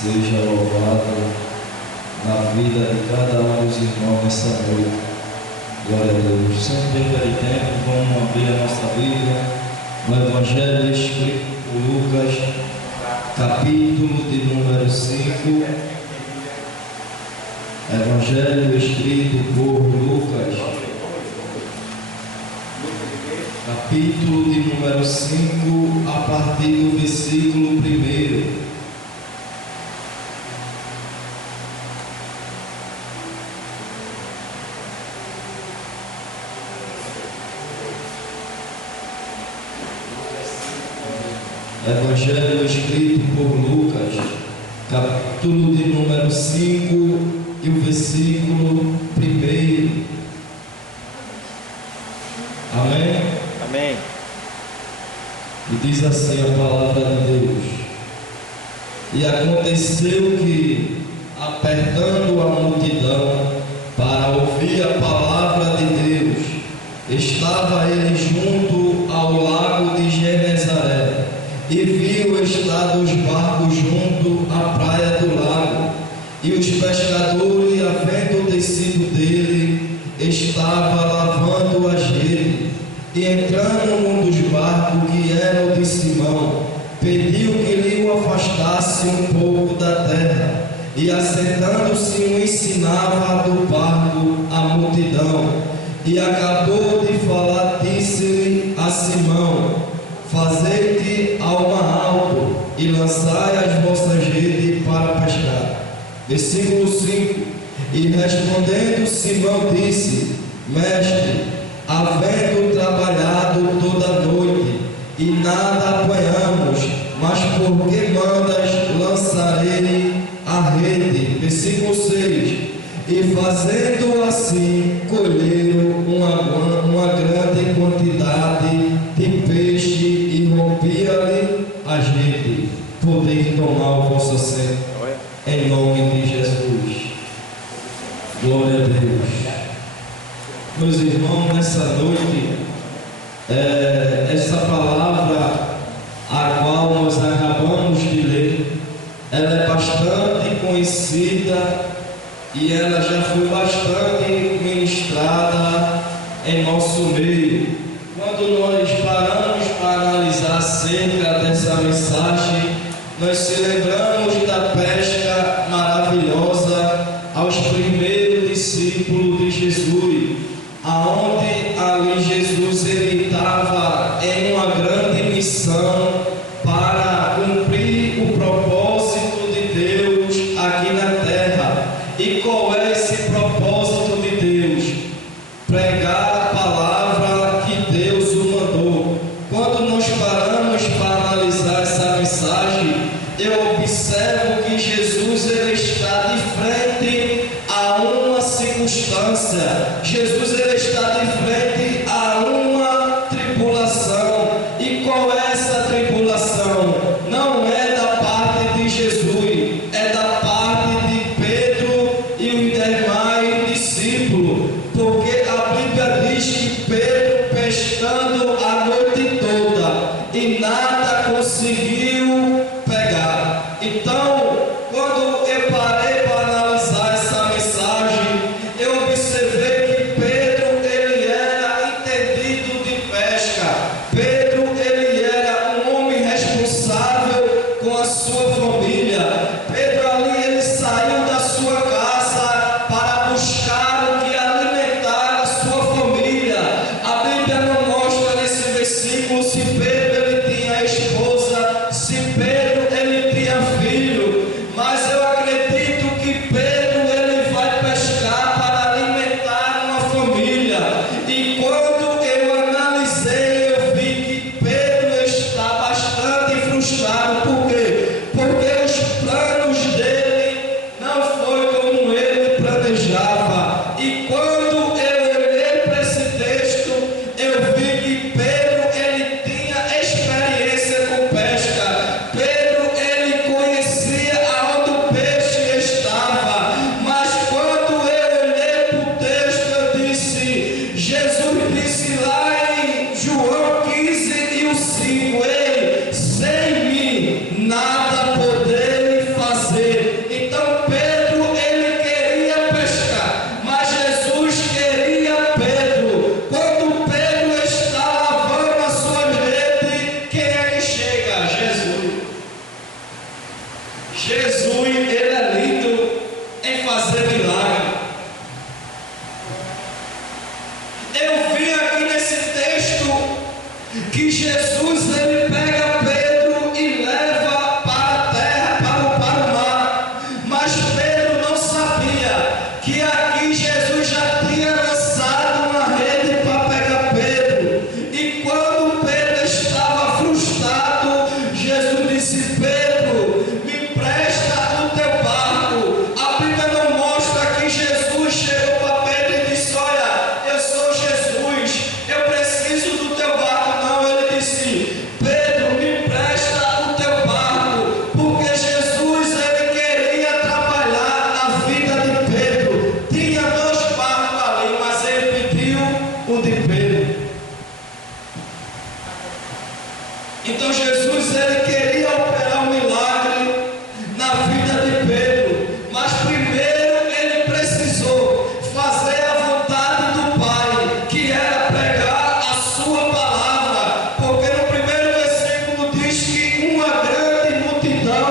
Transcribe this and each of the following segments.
seja louvado na vida de cada um dos irmãos nessa noite. Glória a Deus. Sem perda de tempo, vamos abrir a nossa Bíblia no Evangelho escrito por Lucas, capítulo de número 5. Evangelho escrito por Lucas, capítulo de número 5, a partir do versículo 1. Evangelho escrito por Lucas, capítulo de número 5 e o versículo 1. Amém? Amém. E diz assim a palavra de Deus: E aconteceu que, apertando a multidão para ouvir a palavra de Deus, estava ele junto ao lago de Genezaré, e viu estar os barcos junto à praia do lago, e os pescadores, havendo descido dele, estavam lavando as redes. E entrando num dos barcos, que era o de Simão, pediu que lhe o afastasse um pouco da terra, e assentando-se o ensinava do barco a multidão. E acabou de falar, disse-lhe a Simão: Fazei-te ao mar alto e lançai as vossas redes para pescar. Versículo 5. E respondendo Simão disse: Mestre, havendo trabalhado toda a noite e nada apanhamos, mas por que mandas lançarei a rede? Versículo 6. E fazendo assim, colheram uma grande quantidade de peixe, e rompia-lhe as redes. Podeis tomar o vosso assento, em nome de Jesus. Glória a Deus. Meus irmãos, nessa noite, essa palavra a qual nós acabamos de ler, ela é bastante conhecida e ela já foi bastante ministrada em nosso meio. Quando nós paramos para analisar acerca dessa mensagem, nós se lembramos da pesca maravilhosa aos primeiros discípulos de Jesus, aonde ali Jesus ele estava em uma grande missão para cumprir o propósito de Deus aqui na terra. E qual é esse propósito de Deus? Pregar a palavra que Deus o mandou. Quando nós paramos para analisar essa mensagem, eu observo que Jesus ele está de frente a uma circunstância. Jesus ele está de frente a uma tribulação. E qual é essa tribulação? Não é da parte de Jesus, é da parte de Pedro e os demais discípulos, porque a Bíblia diz que Pedro, pescando a noite toda e nada conseguiu pegar. Então, quando eu parei para analisar essa mensagem, eu observei que Pedro ele era entendido de pesca. Pedro ele era um homem responsável com a sua família. Pedro ali ele saiu da sua casa para buscar o que alimentar a sua família. A Bíblia não mostra nesse versículo se Pedro ele tinha esposa, se Pedro ele tinha filho. Jesus ele queria operar um milagre na vida de Pedro, mas primeiro ele precisou fazer a vontade do Pai, que era pregar a sua palavra, porque no primeiro versículo diz que uma grande multidão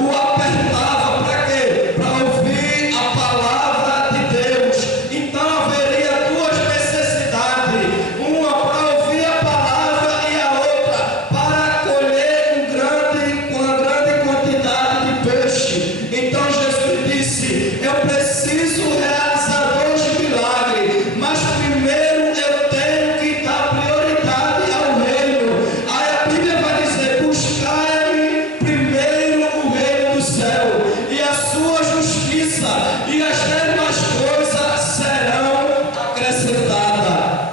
o apertava. Para quê? Para ouvir a palavra de Deus. Então haveria duas necessidades, uma para ouvir a palavra e a outra para colher uma grande quantidade de peixe. Então Jesus disse: eu preciso realizar dois milagres, mas primeiro eu tenho que dar prioridade ao reino. Aí a Bíblia vai dizer: buscai primeiro o reino do céu e a sua justiça, e as demais coisas serão acrescentadas.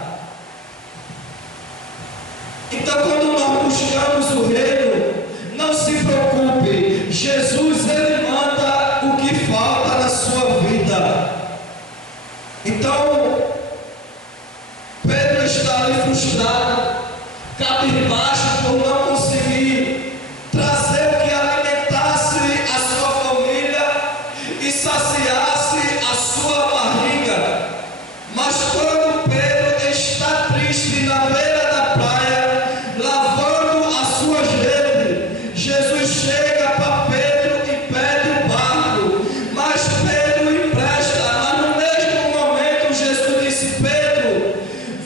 Então, quando nós buscamos o reino, não se preocupe, Jesus ele manda o que falta na sua vida. Então, Pedro está ali frustrado, cabisbaixo por não conseguir trazer o que alimentasse a sua família e saciasse a sua barriga. Mas quando Pedro está triste na beira da praia, lavando as suas redes, Jesus chega para Pedro e pede o barco, mas Pedro empresta. Mas no mesmo momento Jesus disse: Pedro,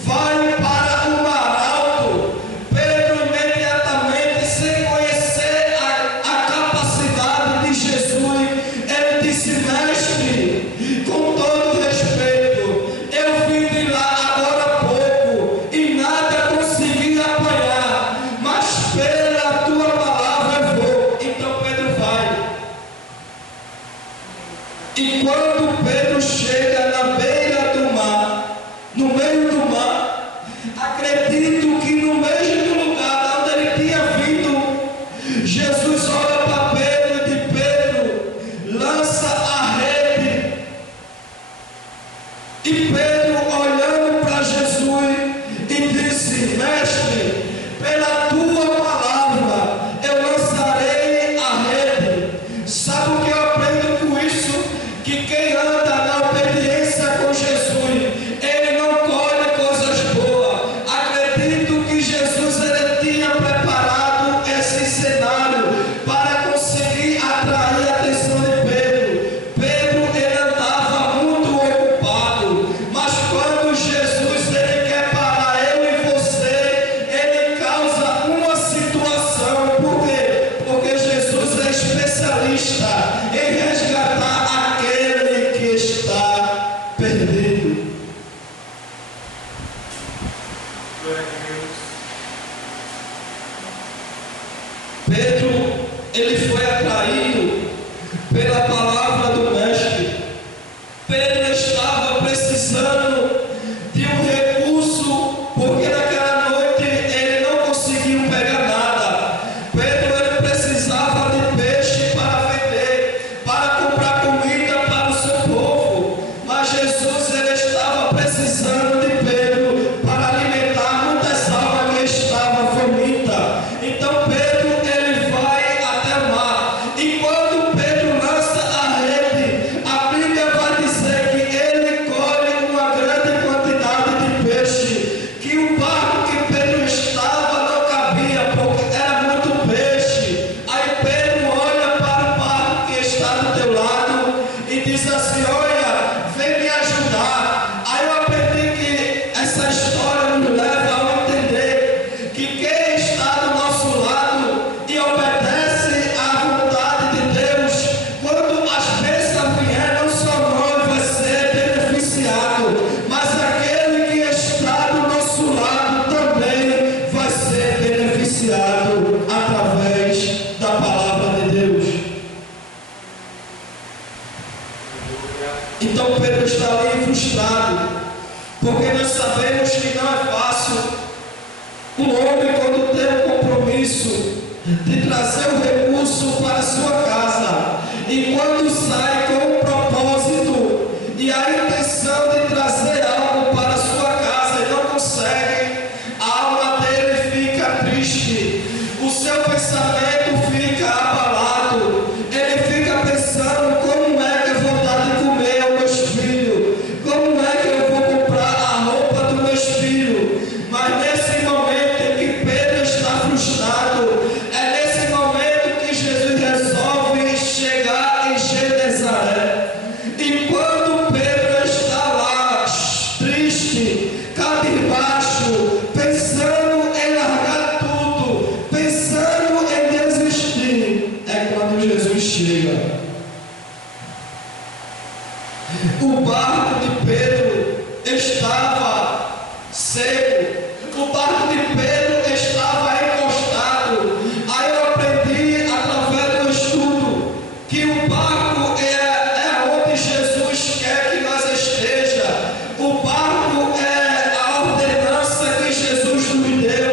vai para o mar alto. Pedro imediatamente, sem conhecer a capacidade de Jesus, ele disse: mestre, com todo respeito, eu vim de lá agora há pouco e nada consegui apanhar, mas pela tua palavra eu vou. Então Pedro vai. E quando Pedro chega na beira do mar, no meio do mar, acredito que no mesmo lugar onde ele tinha vindo, Jesus olha para Pedro e diz: Pedro, lança a rede. E Pedro, olhando para Jesus, e disse: mestre, pela tua palavra eu lançarei a rede. Sabe o que eu aprendo com isso? Que quem anda na obediência com Jesus, ele não colhe coisas boas. Acredito que Jesus ele tinha preparado esse cenário para conseguir atrair a atenção de Pedro. Pedro ele andava muito ocupado, mas quando Jesus ele quer parar eu e você, ele causa uma situação. Por quê? Porque Jesus é especialista em resgatar aquele que está perdido. Glória a Deus. Pedro, ele foi atraído pela palavra do mestre. Pedro estava precisando de um recurso, porque naquela noite ele não conseguiu pegar nada. Pedro ele precisava de peixe para vender, para comprar comida para o seu povo. Mas Jesus ele estava precisando de Pedro para alimentar muitas almas que estavam famintas. Então Pedro ele vai até o mar. E quando Pedro lança a rede, a Bíblia vai dizer que ele colhe uma grande quantidade de peixe, que o barco que Pedro estava não cabia, porque era muito peixe. Aí Pedro olha para o barco que está do teu lado e diz assim: olha, vem me ajudar. Aí eu aprendi que essa história nos leva a entender que quem está do nosso lado e obedece à vontade de Deus, quando as bênçãos vierem, não só nós vai ser beneficiado, mas aquele que está do nosso lado também vai ser beneficiado através da palavra de Deus. Então Pedro está ali frustrado, porque nós sabemos que não é fácil um homem, quando tem um compromisso de trazer o recurso para a sua casa, e quando sai com um propósito e a intenção de trazer algo para a sua casa e não consegue, a alma dele fica triste. O seu pensamento pensamento fica abalado, ele fica pensando: como é que eu vou dar de comer aos meus filhos? Como é que eu vou comprar a roupa dos meus filhos? Mas nesse momento em que Pedro está frustrado, é nesse momento que Jesus resolve chegar em Genezaré. E quando Pedro está lá, triste, cabisbaixo, pensando em largar tudo, pensando em desistir, é quando Jesus chega. O barco de Pedro estava seco, o barco de Pedro estava encostado. Aí eu aprendi através do estudo que o barco é onde Jesus quer que nós esteja. O barco é a ordenança que Jesus nos deu.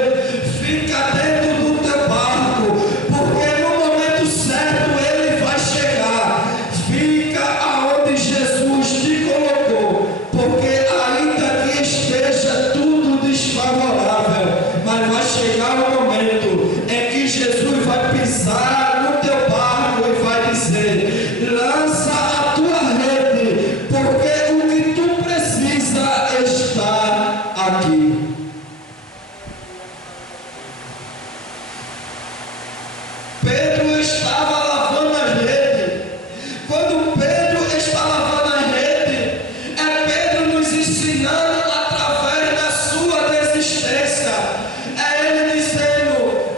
Fica dentro do teu barco, porque no momento certo ele vai chegar. Fica aonde Jesus te colocou, porque ainda que esteja tudo desfavorável, mas vai chegar o momento em que Jesus vai pisar no teu barco e vai dizer: lança a tua rede, porque o que tu precisa está aqui. Pedro estava lavando a rede. Quando Pedro está lavando a rede, é Pedro nos ensinando através da sua desistência. É ele dizendo: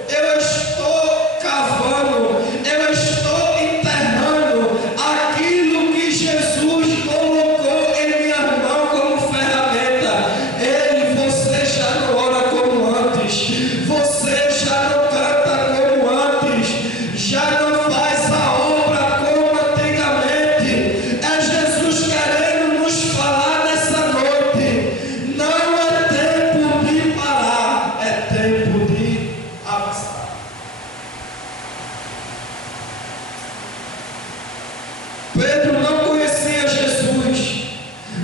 eu estou cavando, eu estou enterrando aquilo que Jesus colocou em minha mão como ferramenta. Ei, você já não ora como antes, você já não canta como antes, já não faz a obra como antigamente. É Jesus querendo nos falar nessa noite: não é tempo de parar, é tempo de avançar. Pedro não conhecia Jesus,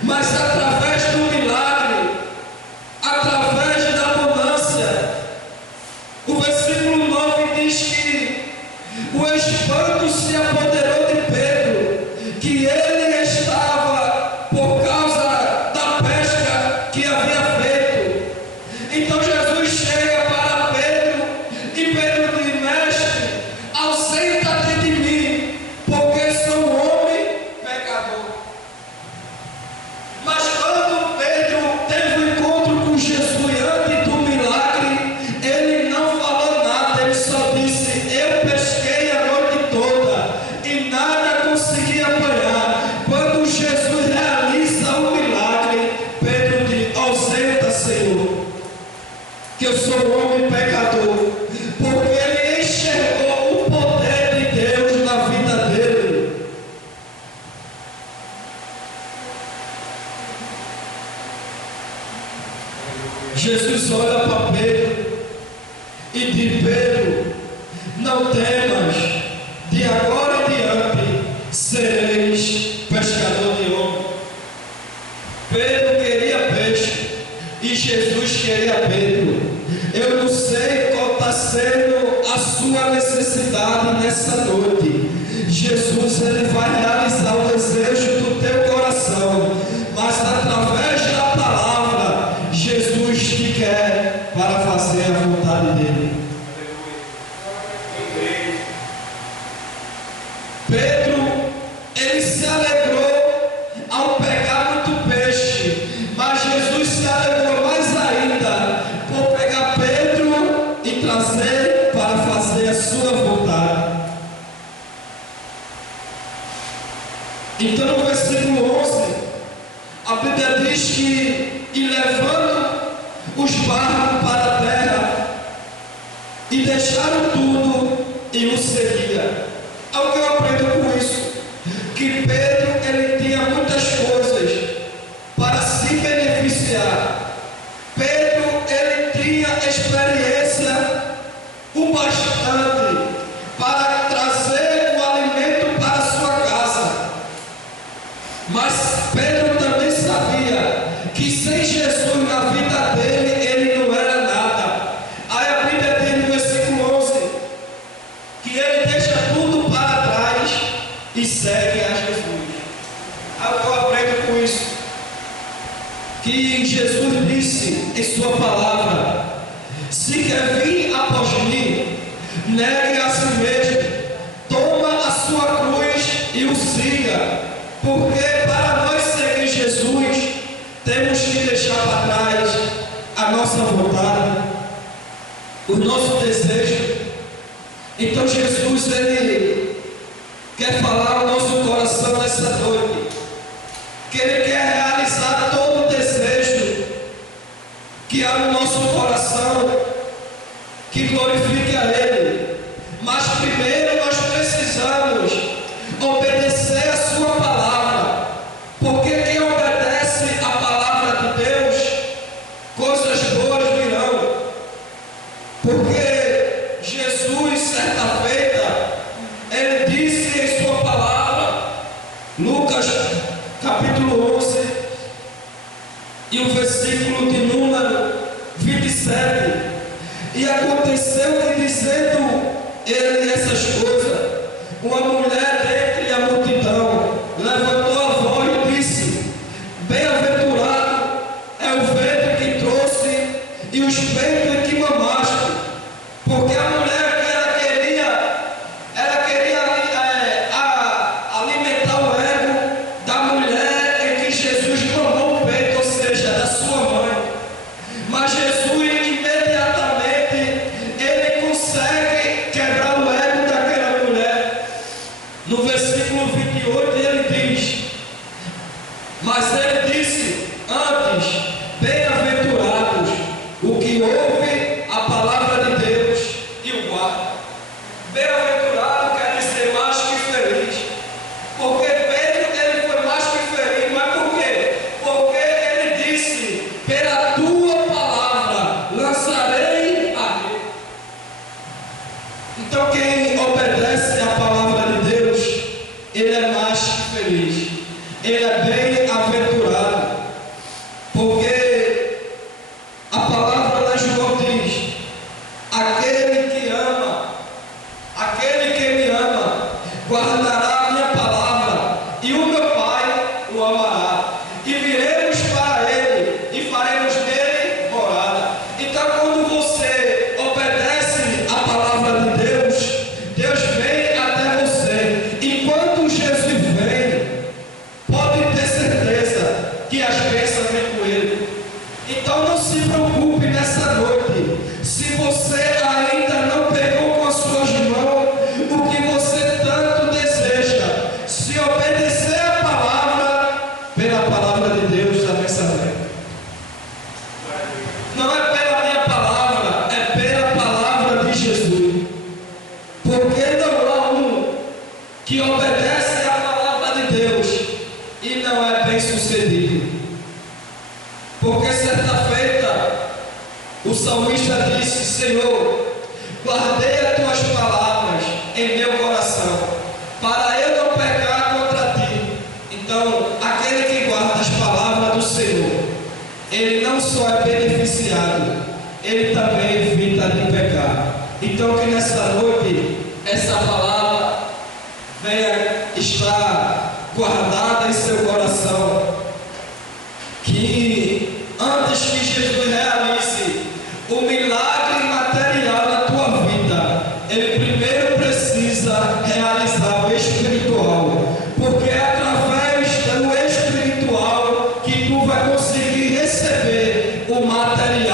mas através do milagre, através da abundância, o versículo 9 diz que o espanto se apoderou de Pedro, que ele estava por causa da pesca que havia feito. Então Jesus chega para Pedro e Pedro diz: mestre, ausenta-te de mim, porque sou um homem pecador. Mas quando Pedro teve um encontro com Jesus antes do milagre, ele não falou nada, ele só disse: eu pesquei a noite toda e nada consegui apanhar. Quando Jesus realiza o milagre, Pedro diz: ausenta, Senhor, que eu sou um homem pecador, porque ele enxergou o poder de Deus na vida dele. Jesus olha para Pedro e diz: Pedro, não temas, de agora em diante sereis pescador de homens. Pedro queria peixe e Jesus queria Pedro. Eu não sei qual está sendo a sua necessidade nessa noite. Jesus, ele vai realizar o desejo do teu coração, mas através da palavra, Jesus te quer para fazer a vontade dele. Pedro, ele se alegrou ao pegar muito peixe, mas Jesus se alegrou mais ainda por pegar Pedro e trazer para fazer a sua vontade. Então no versículo 11, a Bíblia diz que: e levando os barcos para a terra, e deixaram tudo e o seguia. Ao que eu aprendo com isso? Que Pedro, ele tinha muitas coisas para se beneficiar. Pedro, ele tinha experiência o bastante para trazer o alimento para a sua casa. Mas Pedro também sabia que sem Jesus na vida dele, ele não era nada. Aí a Bíblia diz no versículo 11: segue a Jesus. Eu aprendo com isso, que Jesus disse em sua palavra: se quer vir após mim, negue a si mesmo, toma a sua cruz e o siga, porque para nós seguir Jesus, temos que deixar para trás a nossa vontade, o nosso desejo. Então Jesus, Ele quer falar ao nosso coração nessa noite, que Ele quer realizar todo o desejo que há no nosso coração, que glorifique a Ele. Mas primeiro nós precisamos obedecer a sua palavra, porque quem obedece a palavra de Deus, coisas boas virão. Porque Jesus, certa feita, Ele disse em sua palavra, Lucas capítulo 11 e o versículo de número 27, e aconteceu que, dizendo ele essas coisas, uma mulher dentre a multidão levantou a voz e disse: bem-aventurado é o ventre que trouxe e os peitos em que mamaste, porque a mulher queria alimentar o ego da mulher em que Jesus mamou o peito, ou seja, da sua mãe. Mas Jesus imediatamente Ele consegue quebrar o ego daquela mulher. No versículo 28 Ele diz: mas Ele disse antes: bem-aventurados o que ouve a palavra de Deus e o guarda. Bem-aventurado quer dizer mais que feliz, porque Pedro ele foi mais que feliz. Mas por quê? Porque ele disse: pela tua palavra lançarei a rede. Então quem obedece à palavra de Deus, ele é mais que feliz, ele é bem-aventurado, porque a palavra lá em João diz: aquele que me ama, guardará a minha palavra, e o meu Pai o amará, e viremos para ele, e faremos nele morada. Então, quando você obedece à palavra de Deus, Deus vem até você. Enquanto Jesus vem, pode ter certeza que as bênçãos vêm com ele. Então não se preocupe nessa noite, se você ainda não pegou com as suas mãos o que você tanto deseja. Se obedecer a palavra, pela palavra de Deus, a bênção vem. Não é pela minha palavra, é pela palavra de Jesus. Porque não há um que obedece à palavra de Deus e não é bem sucedido. Porque certa feita o salmista disse: Senhor, guardei as tuas palavras em meu coração, para eu não pecar contra ti. Então, aquele que guarda as palavras do Senhor, ele não só é beneficiado, ele também evita de pecar. Então, que nessa noite essa palavra venha estar guardada em seu coração, que antes que Jesus realize o milagre material na tua vida, ele primeiro precisa realizar o espiritual, porque é através do espiritual que tu vai conseguir receber o material.